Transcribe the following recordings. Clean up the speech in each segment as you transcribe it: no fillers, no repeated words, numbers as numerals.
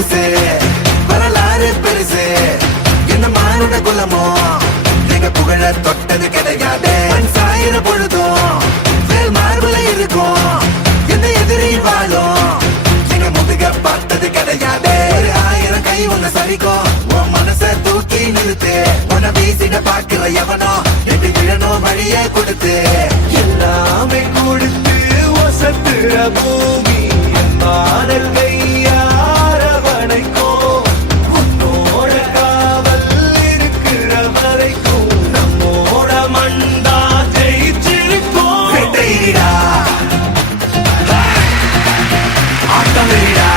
புதுசு வரலாறு பெருசு என்ன மானுட குலமோ நீங்க புகழ தொட்டது கிடையாது சாயிர பொழுதும் வேல் மார்புல இருக்கும் என்ன எதிரி வாழும் நீங்க முதுக பார்த்தது கிடையாது 1000 கை ஒன்னு சரிக்கும் உன் மனச தூக்கி நிறுத்து உன்னை வீசிட பாக்குற எவனோ எட்டு விழணும் வழியே கொடுத்து எல்லாமே கொடுத்து ஒசத்துற பூமி மாடல் கையாரவணைக்கும் உன்னோட காவல் இருக்கிற வரைக்கும் நம்மோட மண்டா ஜெயிச்சிருக்கும் வெட்டையிடா ஆட்டமிடா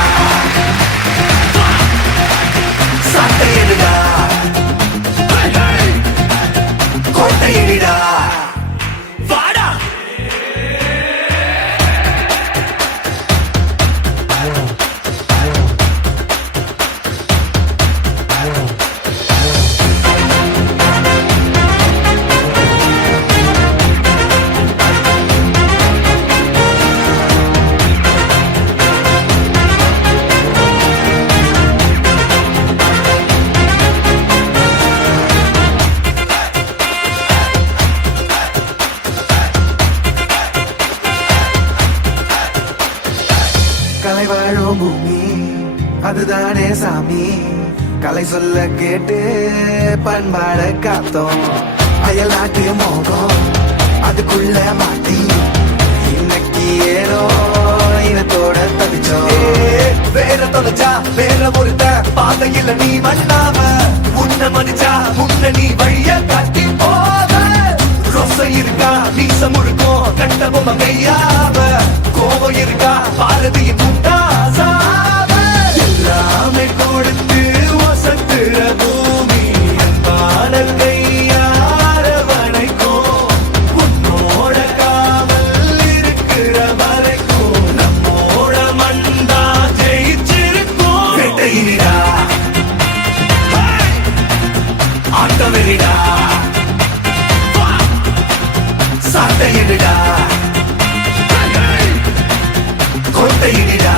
சட்டையிடா கோட்டையிடா கலை வாழும் பூமி அதுதானே சாமி கலை சொல்ல கேட்டு பண்பாட காத்தோம் அயல் நாட்டு மோகம் அதுக்குள்ள மாட்டி இன்னைக்கு ஏனோ இனத்தோட தவிச்சோம் வேற தொலைச்சா வேற ஒருத்த பாதையில நீ மண்ணாம உன்ன மதிச்சா உன்ன நீ வழிய காட்டி போக ரோசை இருக்கா நீசம் இருக்கும் கண்ட பொம்மை கையாவ கோபம் இருக்கா பாரதியின் முட்டாசாவ எல்லாமே கொடுத்து வசத்துற பூமி பாடல் கையாரவணைக்கும் உன்னோட காவல் இருக்கிற வரைக்கும் நம்மோட மண்டா ஜெயிச்சிருக்கும் வெட்டையிடா ஆட்டமிடா சட்டையிடா கோட்டையிடா